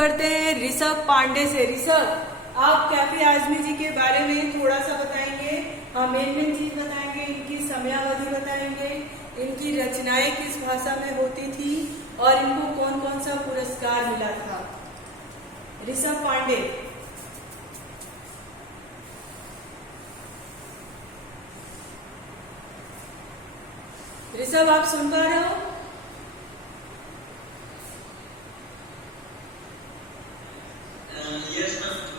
करते हैं ऋषभ पांडे से। ऋषभ, आप कैफे आजमी जी के बारे में थोड़ा सा बताएंगे। मेन चीज बताएंगे, इनकी समयावधि बताएंगे, इनकी रचनाएं किस भाषा में होती थी और इनको कौन कौन सा पुरस्कार मिला था। ऋषभ पांडे। ऋषभ, आप सुन पा रहे हो?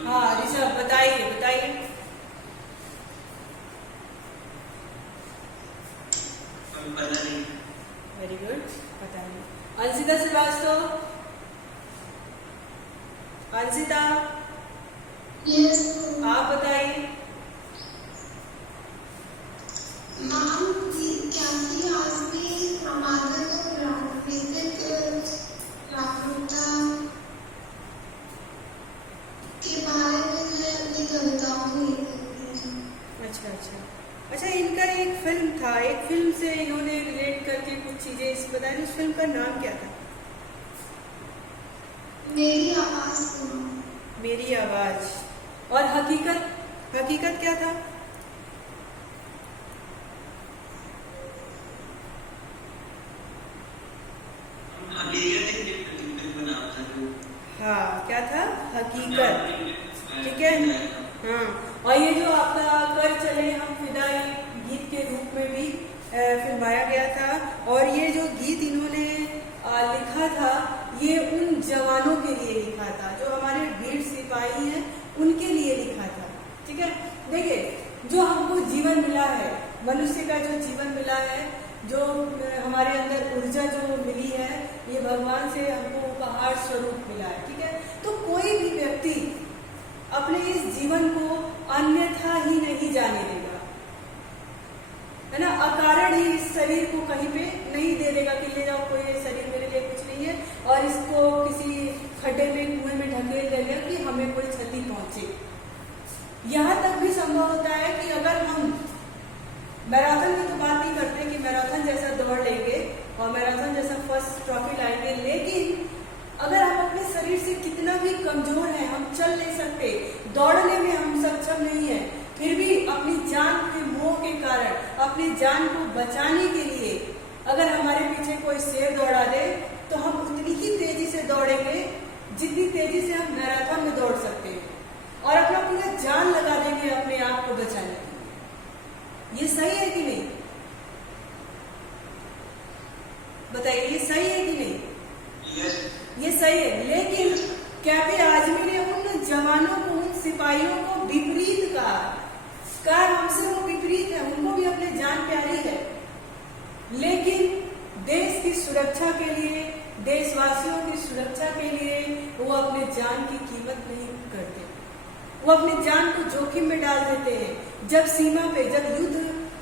हाँ ऋषभ, बताइए बताइए। वेरी गुड, बताइए। अंशिता श्रीवास्तव। अंशिता, यस आप बताइए। कैफे आजमी समाजक और राजनीतिक जागरूकता के बारे में मैं अपनी कविताओं में लिखती हूँ। अच्छा, इनका एक फिल्म था, एक फिल्म से इन्होंने रिलेट करके कुछ चीजें इस बताइए। उस फिल्म का नाम क्या था? मेरी आवाज सुनो। मेरी आवाज। और हकीकत क्या था? हाँ, क्या था? हकीकत। ठीक है। हाँ, और ये जो आपका कर चले हम फिदा गीत के रूप में भी फिल्माया गया था। और ये जो गीत इन्होंने लिखा था, ये उन जवानों के लिए लिखा था जो हमारे वीर सिपाही हैं, उनके लिए लिखा था। ठीक है। देखिए, जो हमको जीवन मिला है, मनुष्य का जो जीवन मिला है, जो हमारे अंदर ऊर्जा जो मिली है, ये भगवान से हमको उपहार स्वरूप मिला है। ठीक है। तो कोई भी व्यक्ति अपने इस जीवन को अन्यथा ही नहीं जाने देगा, है ना। अकारण ही इस शरीर को कहीं पे नहीं दे देगा कि ले जाओ, कोई ये शरीर मेरे लिए कुछ नहीं है, और इसको किसी खड्डे में कुएं में ढकेल देगा कि हमें कोई क्षति पहुंचे। यहाँ तक भी संभव होता है कि अगर हम मैराथन की तो बात नहीं करते कि मैराथन जैसा दौड़ लेंगे और मैराथन जैसा फर्स्ट ट्रॉफी लाएंगे, लेकिन अगर हम अपने शरीर से कितना भी कमजोर हैं, हम चल नहीं सकते, दौड़ने में हम सक्षम नहीं है, फिर भी अपनी जान के मोह के कारण, अपनी जान को बचाने के लिए अगर हमारे पीछे कोई शेर दौड़ा दे, तो हम उतनी ही तेजी से दौड़ेंगे जितनी तेजी से हम मैराथन में दौड़ सकते हैं, और अपना पूरा जान लगा देंगे अपने आप को बचाने के लिए। ये सही है कि नहीं? बताइए, ये सही है कि नहीं? ये सही है। लेकिन कैफे आजमी ने उन जवानों को, उन सिपाहियों को विपरीत कहा हमसे वो विपरीत है, उनको भी अपने जान प्यारी है, लेकिन देश की सुरक्षा के लिए, देशवासियों की सुरक्षा के लिए वो अपने जान की कीमत नहीं करते। वो अपनी जान को जोखिम में डाल देते हैं। जब सीमा पे, जब युद्ध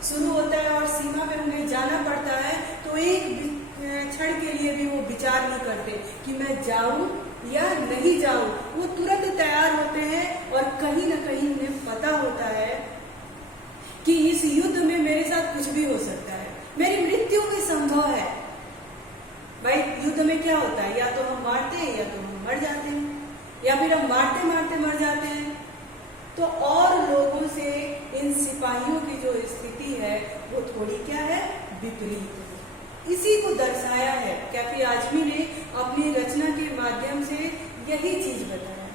शुरू होता है और सीमा पे उन्हें जाना पड़ता है, तो एक क्षण के लिए भी वो विचार नहीं करते कि मैं जाऊं या नहीं जाऊं। वो तुरंत तैयार होते हैं, और कहीं ना कहीं उन्हें पता होता है कि इस युद्ध में मेरे साथ कुछ भी हो सकता है, मेरी मृत्यु भी संभव है। भाई, युद्ध में क्या होता है? या तो हम मारते हैं या तो हम मर जाते हैं, या फिर हम मारते मारते मर जाते हैं। तो और लोगों से इन सिपाहियों की जो स्थिति है वो थोड़ी क्या है? विपरीत है। इसी को दर्शाया है कैफे आजमी ने अपनी रचना के माध्यम से। यही चीज बताया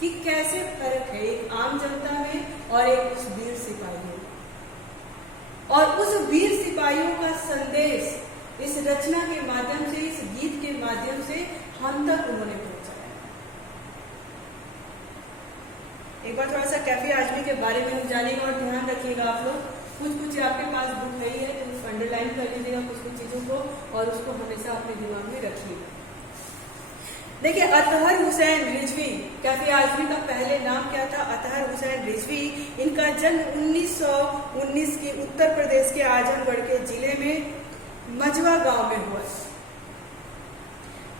कि कैसे फर्क है एक आम जनता में और एक उस वीर सिपाही में, और उस वीर सिपाहियों का संदेश इस रचना के माध्यम से, इस गीत के माध्यम से हम तक उन्होंने पहुंचाया। एक बार थोड़ा सा कैफे आजमी के बारे में हम जानेंगे, और ध्यान रखिएगा आप लोग, कुछ आपके पास बुक नहीं है तो उसको अंडरलाइन कर लीजिएगा कुछ चीजों को, और उसको हमेशा अपने दिमाग में रखिएगा। देखिए, अतहर हुसैन रिजवी, कैफे आजमी का पहले नाम क्या था? अतहर हुसैन रिजवी। इनका जन्म 1919 के उत्तर प्रदेश के आजमगढ़ के जिले में मजवा गांव में हुआ।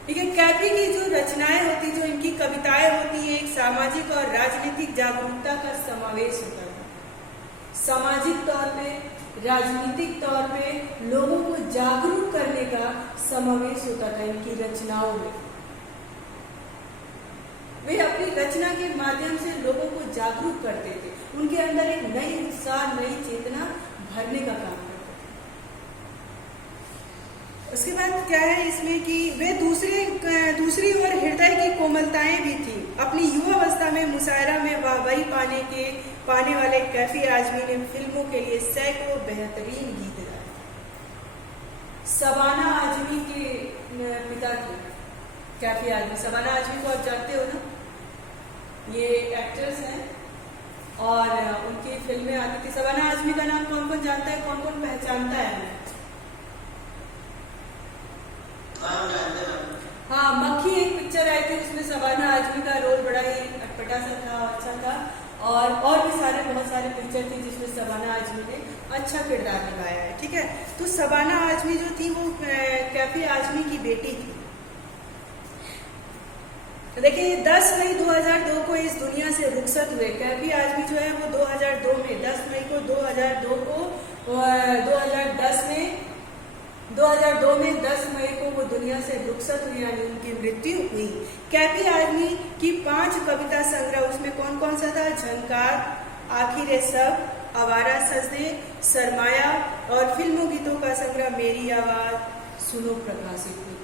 ठीक है। कैफे की जो रचनाएं होती, जो इनकी कविताएं होती है, एक सामाजिक और राजनीतिक जागरूकता का समावेश होता है। सामाजिक तौर पे, राजनीतिक तौर पे लोगों को जागरूक करने का समावेश होता था इनकी रचनाओं में। रचना के माध्यम से लोगों को जागरूक करते थे, उनके अंदर एक नई उत्साह, नई चेतना भरने का काम करते थे। उसके बाद क्या है इसमें कि वे दूसरी ओर हृदय की कोमलताएं भी थी। अपनी युवावस्था में मुशायरा में वाहवाही पाने वाले कैफी आजमी ने फिल्मों के लिए सैकड़ों बेहतरीन गीत गाए। शबाना आजमी के पिता थे कैफी आजमी। शबाना आजमी को आप जानते हो ना, ये एक्ट्रेस हैं और उनकी फिल्में आती थी। शबाना आजमी का नाम कौन कौन जानता है, कौन कौन पहचानता है? हाँ, मक्खी एक पिक्चर आई थी, उसमें शबाना आजमी का रोल बड़ा ही अटपटा सा था, अच्छा था। और भी बहुत सारे पिक्चर थी जिसमें शबाना आजमी ने अच्छा किरदार निभाया है। ठीक है, तो शबाना आजमी जो थी वो कैफी आजमी की बेटी थी। देखिए 10 मई 2002 को इस दुनिया से रुखसत हुए। कैफी आजमी जो है वो 2002 में 10 मई को 2002 में 10 मई को वो दुनिया से रुखसत हुई, यानी उनकी मृत्यु हुई। कैफी आजमी की 5 कविता संग्रह, उसमें कौन कौन सा था? झंकार, आखिर सब, आवारा सजदे, सरमाया और फिल्मों गीतों का संग्रह मेरी आवाज सुनो प्रकाशित हुई।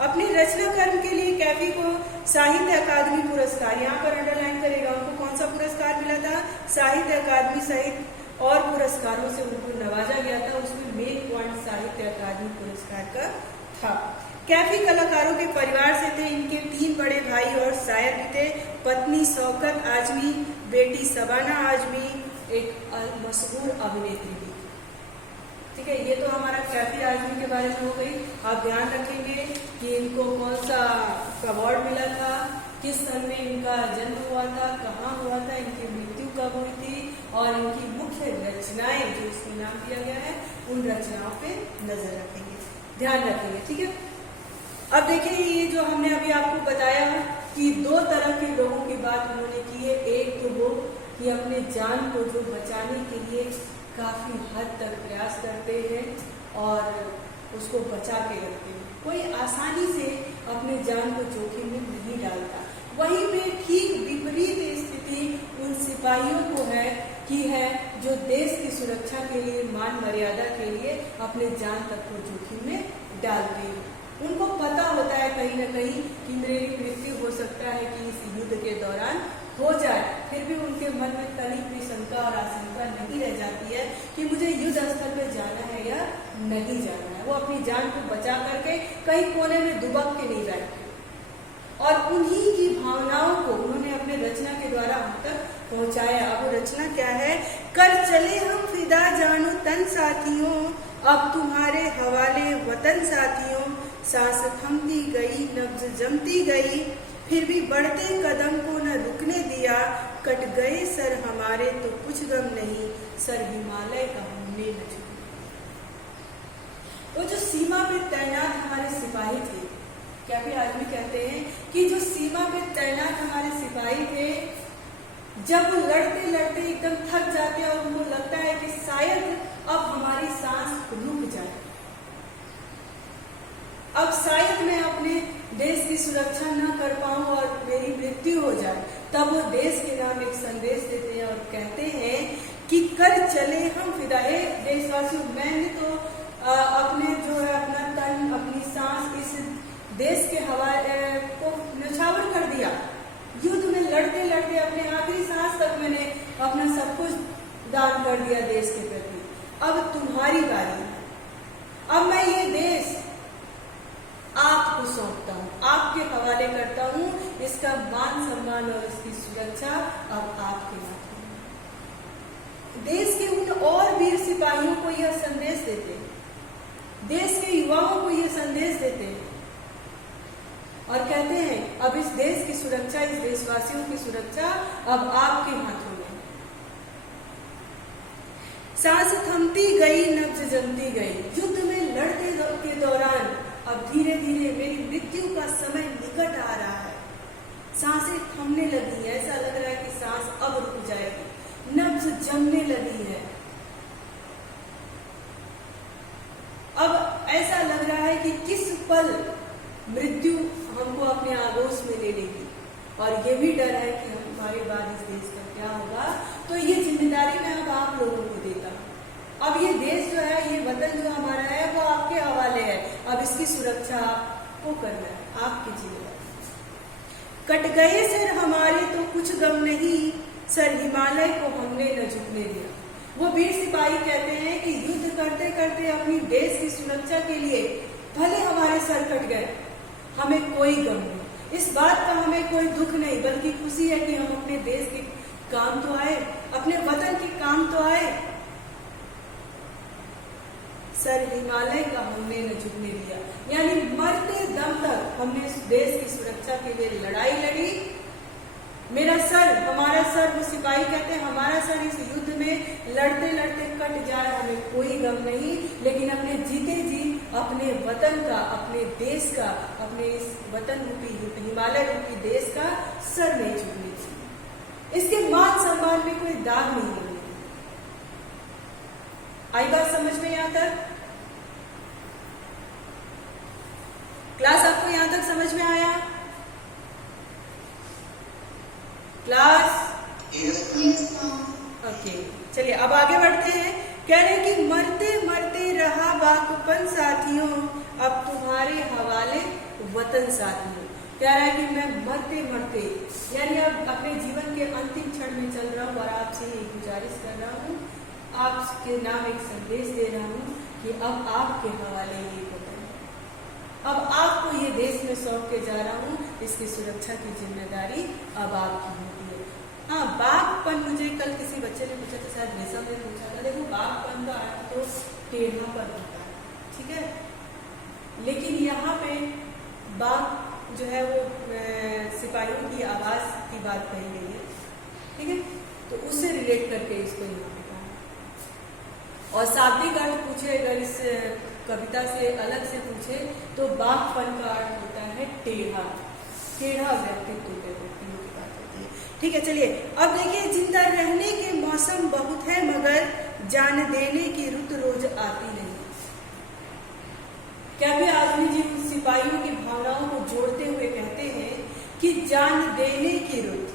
अपने रचना कर्म के लिए कैफी को साहित्य अकादमी पुरस्कार, यहाँ पर अंडरलाइन करेगा, उनको कौन सा पुरस्कार मिला था? साहित्य अकादमी सहित और पुरस्कारों से उनको नवाजा गया था। उसमें मेन पॉइंट साहित्य अकादमी पुरस्कार का था। कैफी कलाकारों के परिवार से थे। इनके 3 बड़े भाई और शायर भी थे। पत्नी शौकत आजमी, बेटी शबाना आजमी एक मशहूर अभिनेत्री भी। ठीक है, ये तो हमारा कैफी आजमी के बारे में हो गई। आप ध्यान रखेंगे कि इनको कौन सा अवार्ड मिला था, किस सन में इनका जन्म हुआ था, कहाँ हुआ था, इनकी मृत्यु कब हुई थी और इनकी मुख्य रचनाएं जो इसमें नाम दिया गया है उन रचनाओं पे नजर रखेंगे, ध्यान रखेंगे। ठीक है, अब देखिए ये जो हमने अभी आपको बताया कि 2 तरह के लोगों की बात उन्होंने की है। एक तो वो कि अपने जान को जो बचाने के लिए काफी हद तक प्रयास करते हैं और उसको बचा के रखते हैं, कोई आसानी से अपने जान को जोखिम में नहीं डालता। वहीं पे ठीक विपरीत स्थिति उन सिपाहियों को है जो देश की सुरक्षा के लिए, मान मर्यादा के लिए अपने जान तक को जोखिम में डालते हैं। उनको पता होता है कहीं न कहीं कि मेरी मृत्यु हो सकता है कि इस युद्ध के दौरान हो जाए, फिर भी उनके मन में तनिक भी शंका और आशंका नहीं रह जाती है कि मुझे युद्ध स्थल पे जाना है या नहीं जाना है। वो अपनी जान को बचा करके कहीं कोने में दुबक के नहीं बैठते और उन्हीं की भावनाओं को उन्होंने अपने रचना के द्वारा हम तक पहुंचाया। अब वो रचना क्या है? कर चले हम फिदा जानो तन साथियों, अब तुम्हारे हवाले वतन साथियों, सांस थमती गई, नब्ज जमती गई, फिर भी बढ़ते कदम को न रुकने दिया, कट गए सर हमारे तो कुछ गम नहीं, सर हिमालय का हमने न छुआ। वो जो सीमा पे तैनात हमारे सिपाही थे, कैफी आजमी कहते हैं कि जो सीमा पे तैनात हमारे सिपाही थे, जब वो लड़ते लड़ते एकदम थक जाते हैं और उनको लगता है कि शायद अब हमारी सांस रुक जाए, अब शायद मैं अपने देश की सुरक्षा न कर पाऊं और मेरी मृत्यु हो जाए, तब वो देश के नाम एक संदेश देते हैं और कहते हैं कि कर चले हम फिदा। हे देशवासियों, मैंने तो अपने जो है अपना तन, अपनी सांस इस देश के हवाले को न्यौछावर कर दिया। युद्ध में लड़ते लड़ते अपने आखिरी सांस तक मैंने अपना सब कुछ दान कर दिया देश के प्रति। अब तुम्हारी बारी, अब मैं ये देश आपको सौंपता हूँ, आपके हवाले करता हूँ। इसका मान सम्मान और इसकी सुरक्षा अब आपके हाथ में। देश के उन और वीर सिपाहियों को यह संदेश देते, देश के युवाओं को यह संदेश देते और कहते हैं अब इस देश की सुरक्षा, इस देशवासियों की सुरक्षा अब आपके हाथों में। सांस थमती गई, नब्ज जमती गई, युद्ध में लड़ते के दौरान अब धीरे धीरे मेरी मृत्यु का समय निकट आ रहा है। सांसें थमने लगी है, ऐसा लग रहा है कि सांस अब रुक जाएगी, नब्ज जमने लगी है। अब ऐसा लग रहा है कि किस पल मृत्यु हमको अपने आगोश में ले लेगी। और ये भी डर है कि हमारे बाद इस देश का क्या होगा। तो ये जिम्मेदारी मैं अब आप लोगों को देता हूँ। अब ये देश जो है, ये वतन जो हमारा है, वो आपके हवाले है। अब इसकी सुरक्षा आपको करना है, आपकी जिम्मेदारी। कट गए सर हमारे तो कुछ गम नहीं, सर हिमालय को हमने न झुकने दिया। वो वीर सिपाही कहते हैं कि युद्ध करते करते अपनी देश की सुरक्षा के लिए भले हमारे सर कट गए, हमें कोई गम नहीं, इस बात का हमें कोई दुख नहीं, बल्कि खुशी है कि हम अपने देश के काम तो आए, अपने वतन के काम तो आए। सर हिमालय का हमने न झुकने दिया, यानी मरते दम तक हमने इस देश की सुरक्षा के लिए लड़ाई लड़ी। मेरा सर, हमारा सर, वो सिपाही कहते हैं हमारा सर इस युद्ध में लड़ते लड़ते कट जाए, हमें कोई गम नहीं, लेकिन अपने जीते जी अपने वतन का, अपने देश का, अपने इस वतन रूपी हिमालय रूपी देश का सर नहीं झुकने चाहिए। इसके मान सम्मान में कोई दाग नहीं होने। आई बात समझ में यहाँ तक? क्लास आपको यहां तक समझ में आया? क्लास? ओके, चलिए अब आगे बढ़ते हैं। कह रहे हैं कि मरते मरते रहा बाकपन साथियों, अब तुम्हारे हवाले वतन साथियों। कह रहा है कि मैं मरते मरते, यानी अब अपने जीवन के अंतिम क्षण में चल रहा हूँ और आपसे ये गुजारिश कर रहा हूँ, आपके नाम एक संदेश दे रहा हूँ कि अब आपके हवाले ये वतन है। अब आपको ये देश में सौंप के जा रहा हूँ, इसकी सुरक्षा की जिम्मेदारी अब आपकी होती है। हाँ, बागपन, मुझे कल किसी बच्चे ने पूछा था, शायद रेशम ने पूछा था। देखो, बागपन का अर्थ तो टेढ़ापन होता है, ठीक है, लेकिन यहाँ पे बाग जो है वो सिपाहियों की आवाज की बात कही गई है, ठीक है, तो उससे रिलेट करके इसको यहाँ पे कहा। और शाब्दिक अर्थ पूछे अगर इस कविता से अलग से पूछे तो बागपन का अर्थ होता है टेढ़ा, टेढ़ा व्यक्तित्व के व्यक्तियों की बात होती है। ठीक है, चलिए अब देखिए, जिंदा रहने के मौसम बहुत है मगर जान देने की रुत रोज आती नहीं। क्या भी आदमी जी उन सिपाहियों की भावनाओं को जोड़ते हुए कहते हैं कि जान देने की रुत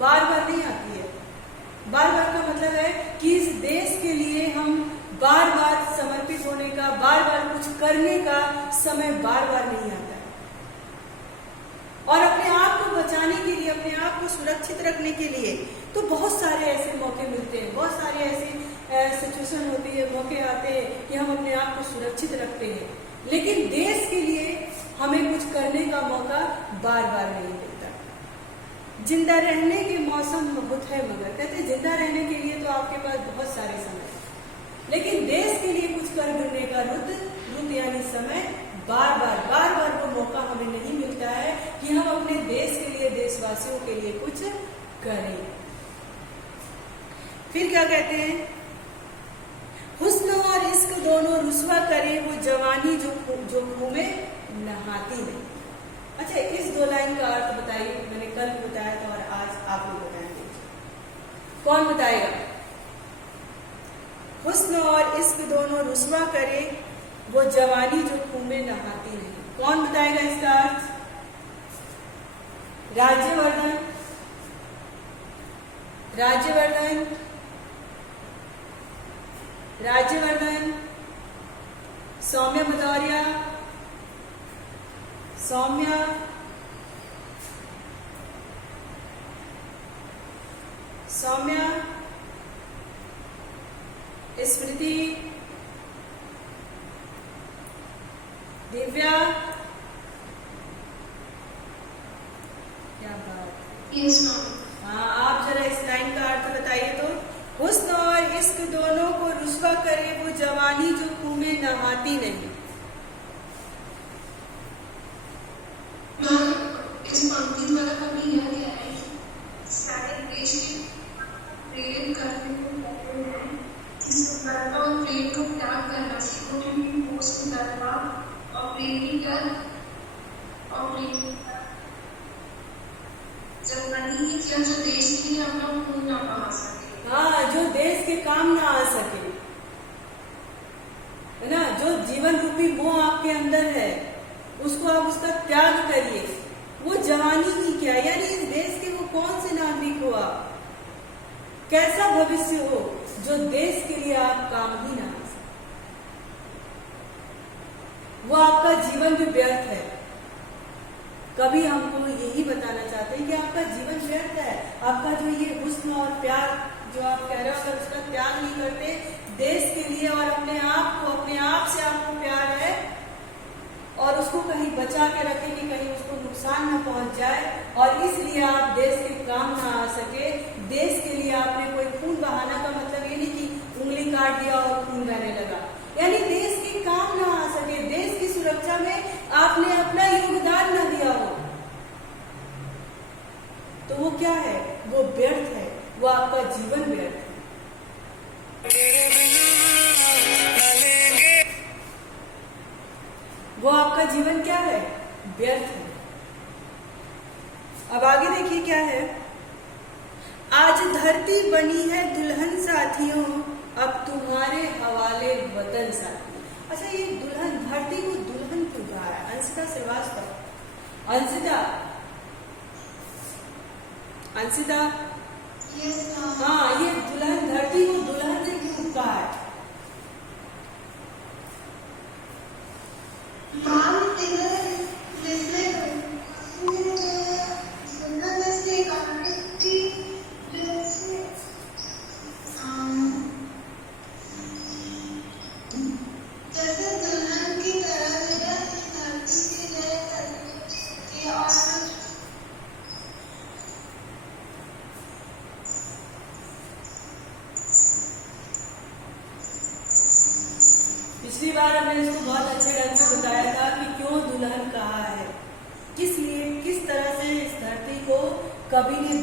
बार बार नहीं आती है। बार बार का मतलब है कि इस देश के लिए हम बार बार समर्पित होने का, बार बार कुछ करने का समय बार बार नहीं आता है। और अपने आप को बचाने के लिए, अपने आप को सुरक्षित रखने के लिए तो बहुत सारे ऐसे मौके मिलते हैं, बहुत सारे ऐसे सिचुएशन होती है, मौके आते हैं कि हम अपने आप को सुरक्षित रखते हैं, लेकिन देश के लिए हमें कुछ करने का मौका बार बार नहीं मिलता। जिंदा रहने के मौसम बहुत है मगर, कहते हैं जिंदा रहने के लिए तो आपके पास बहुत सारे समय, लेकिन देश के लिए कुछ करने का रुत यानी समय बार बार वो मौका हमें नहीं मिलता है कि हम अपने देश के लिए, देशवासियों के लिए कुछ करें। फिर क्या कहते हैं, हुस्न और इश्क दोनों रुस्वा करे वो जवानी जो खूह में नहाती नहीं। अच्छा, इस दो लाइन का अर्थ बताइए। मैंने कल बताया था और आज आप लोग बताएंगे, कौन बताएगा? हुस्न और इश्क दोनों रुस्वा करे वो जवानी जो खूह में नहाती नहीं। कौन बताएगा इसका अर्थ? राज्यवर्धन, राज्यवर्धन, राज्यवर्धन, सौम्या भदौरिया, सौम्या, सौम्या, स्मृति, दिव्या, क्या बात। यस हाँ, आप जरा इस लाइन का अर्थ बताइए तो। हुस्न और इश्क दोनों को रुस्वा करे वो जवानी जो खूह में नहाती नहीं। इस पंक्ति द्वारा हमें यह कह रहा है कि सारे देश के प्रेम करने को कहते हैं, इस सुंदरता और प्रेम को त्याग करना सीखो, क्योंकि वो सुंदरता और प्रेमी कर और प्रेमी जब नहीं है क्या जो देश के लिए अपना खून ना बहा सके। हाँ, जो देश के काम ना आ सके, है ना, जो जीवन रूपी मोह आपके अंदर है उसको आप उसका त्याग करिए। वो कहानी ही क्या, यानी इस देश के वो कौन से नागरिक हो आप, कैसा भविष्य हो जो देश के लिए आप काम ही ना कर सकते। वो आपका जीवन भी व्यर्थ है। कभी हमको यही बताना चाहते हैं कि आपका जीवन व्यर्थ है। आपका जो ये हुस्न और प्यार जो आप कह रहे हो, अगर उसका त्याग नहीं करते देश के लिए और अपने आप को, अपने आप से आपको प्यार है और उसको कहीं बचा के रखें कि कहीं उसको नुकसान न पहुंच जाए, और इसलिए आप देश के काम ना आ सके, देश के लिए आपने कोई खून बहाना का मतलब ये नहीं कि उंगली काट दिया और खून बहने लगा, यानी देश के काम ना आ सके, देश की सुरक्षा में आपने अपना योगदान न दिया हो, तो वो क्या है, वो व्यर्थ है, वो आपका जीवन व्यर्थ है। वो आपका जीवन क्या है, व्यर्थ है। अब आगे देखिए क्या है, आज धरती बनी है दुल्हन साथियों, अब तुम्हारे हवाले वतन साथियों। अच्छा, ये दुल्हन, धरती को दुल्हन क्यों कहा है? अंशिता श्रीवास्तव, अंशिता, अंशिता, हाँ, ये दुल्हन, धरती को दुल्हन से क्यों कहा है? पिछली बार हमने इसको बहुत अच्छे ढंग से बताया था कि क्यों दुल्हन कहा है, किस लिए, किस तरह से इस धरती को कवि ने